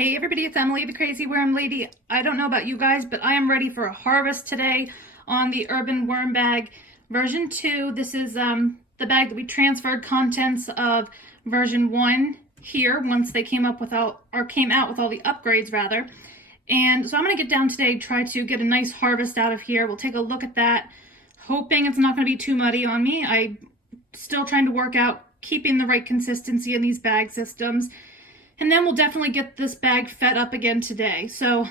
Hey everybody, it's Emily, the Crazy Worm Lady. I don't know about you guys, but I am ready for a harvest today on the Urban Worm Bag version 2. This is the bag that we transferred contents of version 1 here once they came out with all the upgrades rather. And so I'm going to get down today, try to get a nice harvest out of here. We'll take a look at that, hoping it's not going to be too muddy on me. I'm still trying to work out keeping the right consistency in these bag systems. And then we'll definitely get this bag fed up again today. So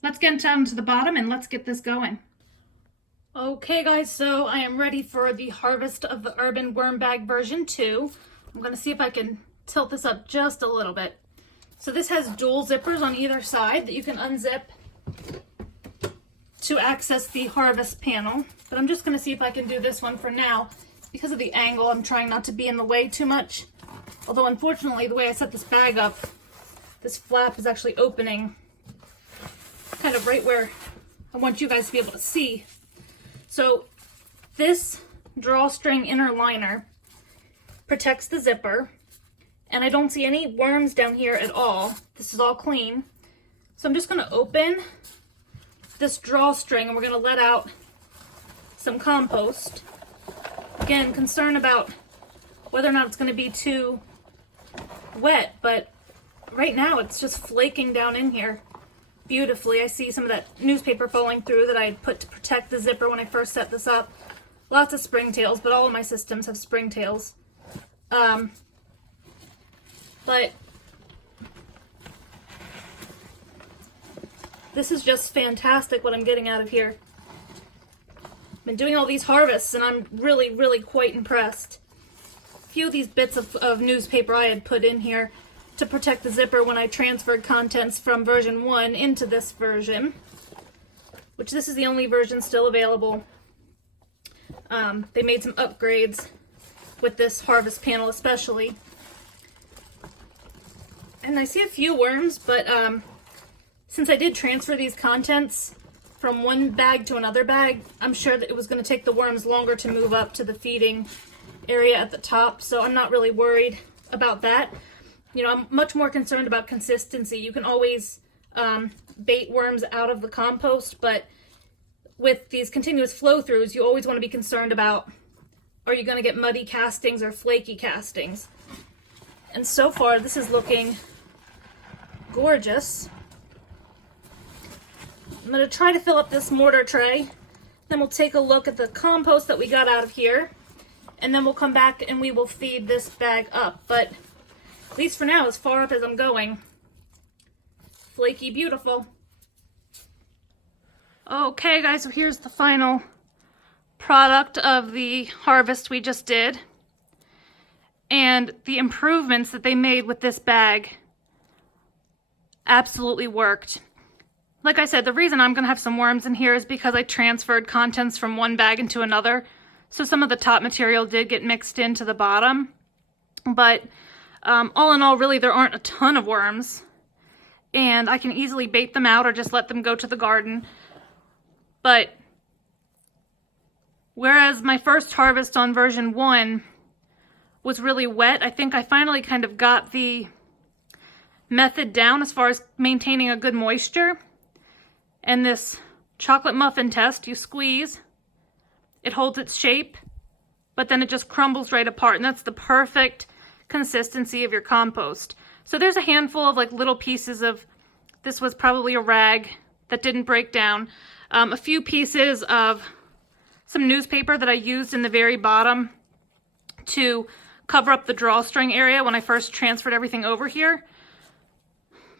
let's get down to the bottom and let's get this going. Okay guys, so I am ready for the harvest of the Urban Worm Bag version 2. I'm going to see if I can tilt this up just a little bit. So this has dual zippers on either side that you can unzip to access the harvest panel. But I'm just going to see if I can do this one for now. Because of the angle, I'm trying not to be in the way too much. Although unfortunately, the way I set this bag up, this flap is actually opening kind of right where I want you guys to be able to see. So this drawstring inner liner protects the zipper, and I don't see any worms down here at all. This is all clean. So I'm just going to open this drawstring and we're going to let out some compost. Again, concerned about whether or not it's going to be too wet, but right now it's just flaking down in here beautifully. I see some of that newspaper falling through that I had put to protect the zipper when I first set this up. Lots of springtails, but all of my systems have springtails. But this is just fantastic what I'm getting out of here. I've been doing all these harvests and I'm really quite impressed. A few of these bits of newspaper I had put in here to protect the zipper when I transferred contents from version 1 into this version, which this is the only version still available. They made some upgrades with this harvest panel especially. And I see a few worms, but since I did transfer these contents from one bag to another bag, I'm sure that it was going to take the worms longer to move up to the feeding area at the top, so I'm not really worried about that. You know, I'm much more concerned about consistency. You can always bait worms out of the compost, but with these continuous flow throughs, you always want to be concerned about, are you going to get muddy castings or flaky castings? And so far, this is looking gorgeous. I'm going to try to fill up this mortar tray. Then we'll take a look at the compost that we got out of here. And then we'll come back and we will feed this bag up. But at least for now, as far up as I'm going, flaky beautiful. Okay guys, so here's the final product of the harvest we just did. And the improvements that they made with this bag absolutely worked. Like I said, the reason I'm going to have some worms in here is because I transferred contents from one bag into another. So some of the top material did get mixed into the bottom. But all in all, really, there aren't a ton of worms. And I can easily bait them out or just let them go to the garden. But whereas my first harvest on version 1 was really wet, I think I finally kind of got the method down as far as maintaining a good moisture. And this chocolate muffin test, you squeeze, it holds its shape, but then it just crumbles right apart, and that's the perfect consistency of your compost. So there's a handful of like little pieces of, this was probably a rag that didn't break down, a few pieces of some newspaper that I used in the very bottom to cover up the drawstring area when I first transferred everything over here.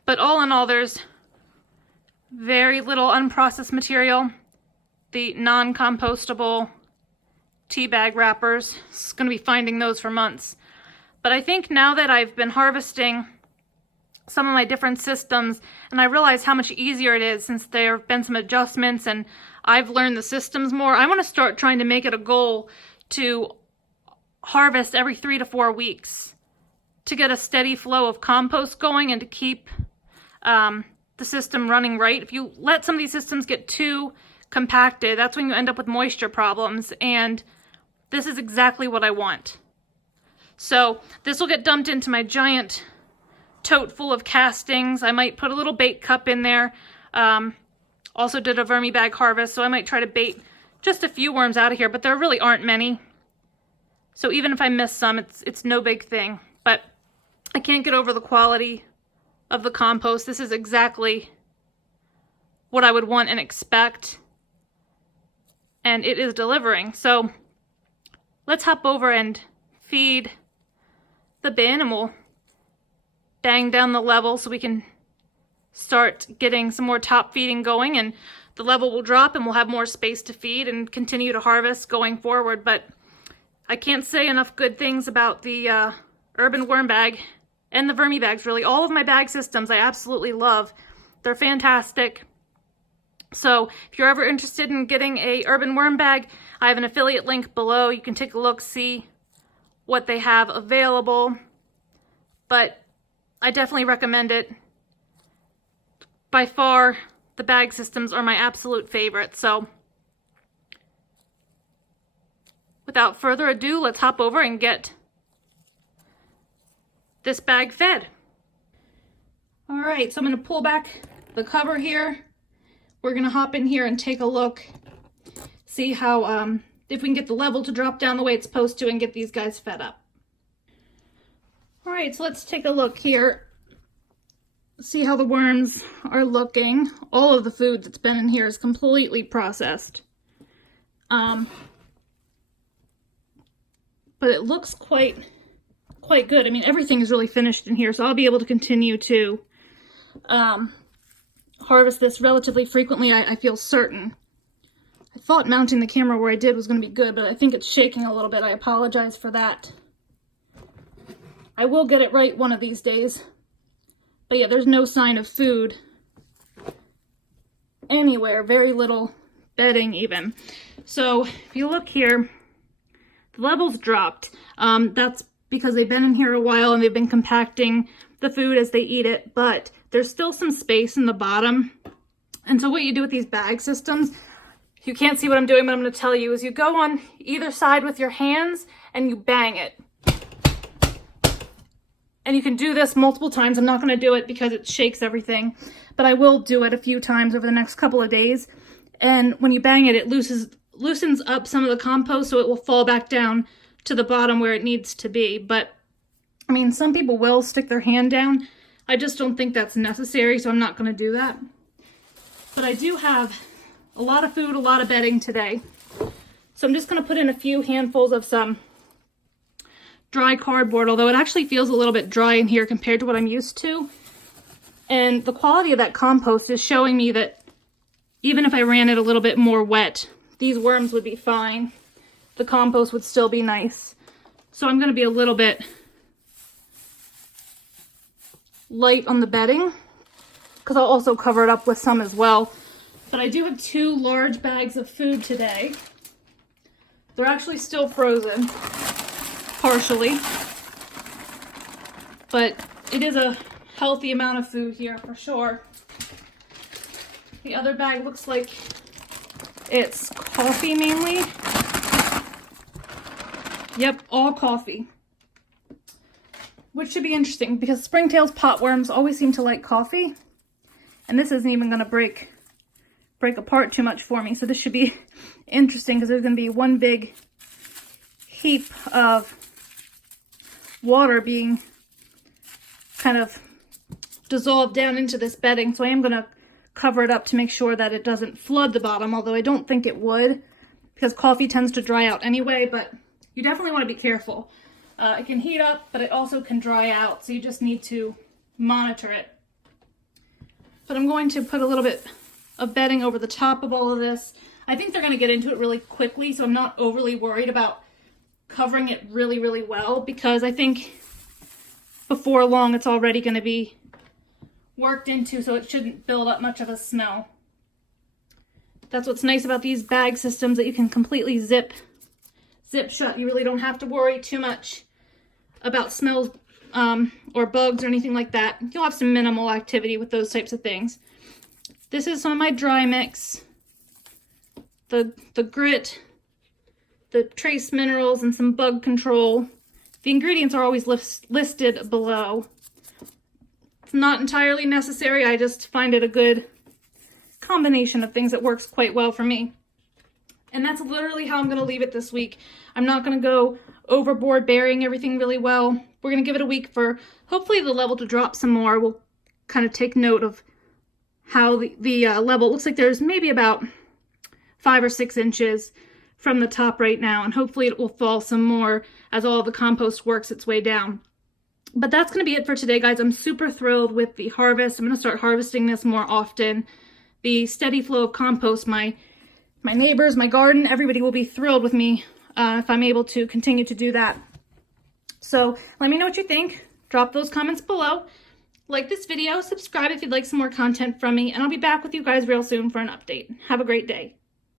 But all in all, there's very little unprocessed material. The non-compostable tea bag wrappers, it's going to be finding those for months. But I think now that I've been harvesting some of my different systems and I realize how much easier it is since there have been some adjustments and I've learned the systems more, I want to start trying to make it a goal to harvest every 3 to 4 weeks to get a steady flow of compost going and to keep the system running right. If you let some of these systems get too compacted, that's when you end up with moisture problems, and this is exactly what I want. So this will get dumped into my giant tote full of castings. I might put a little bait cup in there. Also did a vermi bag harvest, so I might try to bait just a few worms out of here, but there really aren't many. So even if I miss some, it's no big thing. But I can't get over the quality of the compost. This is exactly what I would want and expect. And it is delivering. So let's hop over and feed the bin, and we'll bang down the level so we can start getting some more top feeding going, and the level will drop and we'll have more space to feed and continue to harvest going forward. But I can't say enough good things about the urban worm bag and the vermi bags, really. All of my bag systems I absolutely love. They're fantastic. So if you're ever interested in getting a urban worm bag, I have an affiliate link below. You can take a look, see what they have available. But I definitely recommend it. By far, the bag systems are my absolute favorite. So without further ado, let's hop over and get this bag fed. All right, so I'm going to pull back the cover here. We're going to hop in here and take a look, see how, if we can get the level to drop down the way it's supposed to and get these guys fed up. All right, so let's take a look here. See how the worms are looking. All of the food that's been in here is completely processed. But it looks quite good. I mean, everything is really finished in here, so I'll be able to continue to harvest this relatively frequently, I feel certain. I thought mounting the camera where I did was going to be good, but I think it's shaking a little bit. I apologize for that. I will get it right one of these days. But yeah, there's no sign of food anywhere, very little bedding even. So if you look here, the level's dropped. That's because they've been in here a while and they've been compacting the food as they eat it, but there's still some space in the bottom. And so what you do with these bag systems, you can't see what I'm doing, but I'm going to tell you, is you go on either side with your hands and you bang it. And you can do this multiple times. I'm not going to do it because it shakes everything, but I will do it a few times over the next couple of days. And when you bang it, it loosens up some of the compost, so it will fall back down to the bottom where it needs to be. But I mean, some people will stick their hand down. I just don't think that's necessary, so I'm not going to do that. But I do have a lot of food, a lot of bedding today. So I'm just going to put in a few handfuls of some dry cardboard, although it actually feels a little bit dry in here compared to what I'm used to. And the quality of that compost is showing me that even if I ran it a little bit more wet, these worms would be fine. The compost would still be nice. So I'm going to be a little bit light on the bedding because I'll also cover it up with some as well. But I do have 2 large bags of food today. They're actually still frozen. Partially, but it is a healthy amount of food here for sure. The other bag looks like it's coffee mainly. Yep, all coffee, which should be interesting because springtails potworms always seem to like coffee, and this isn't even going to break apart too much for me, so this should be interesting because there's going to be one big heap of water being kind of dissolved down into this bedding. So I am going to cover it up to make sure that it doesn't flood the bottom, although I don't think it would because coffee tends to dry out anyway, but you definitely want to be careful. It can heat up, but it also can dry out, so you just need to monitor it. But I'm going to put a little bit of bedding over the top of all of this. I think they're going to get into it really quickly, so I'm not overly worried about covering it really, really well, because I think before long it's already going to be worked into, so it shouldn't build up much of a smell. That's what's nice about these bag systems, that you can completely zip shut. You really don't have to worry too much about smells or bugs or anything like that. You'll have some minimal activity with those types of things. This is some of my dry mix, the grit, the trace minerals, and some bug control. The ingredients are always listed below. It's not entirely necessary. I just find it a good combination of things that works quite well for me. And that's literally how I'm going to leave it this week. I'm not going to go overboard burying everything really well. We're going to give it a week for hopefully the level to drop some more. We'll kind of take note of how the level looks like. There's maybe about 5 or 6 inches from the top right now, and hopefully it will fall some more as all the compost works its way down. But that's going to be it for today, guys. I'm super thrilled with the harvest. I'm going to start harvesting this more often. The steady flow of compost, my neighbors, my garden, everybody will be thrilled with me if I'm able to continue to do that. So let me know what you think. Drop those comments below. Like this video, subscribe if you'd like some more content from me, and I'll be back with you guys real soon for an update. Have a great day.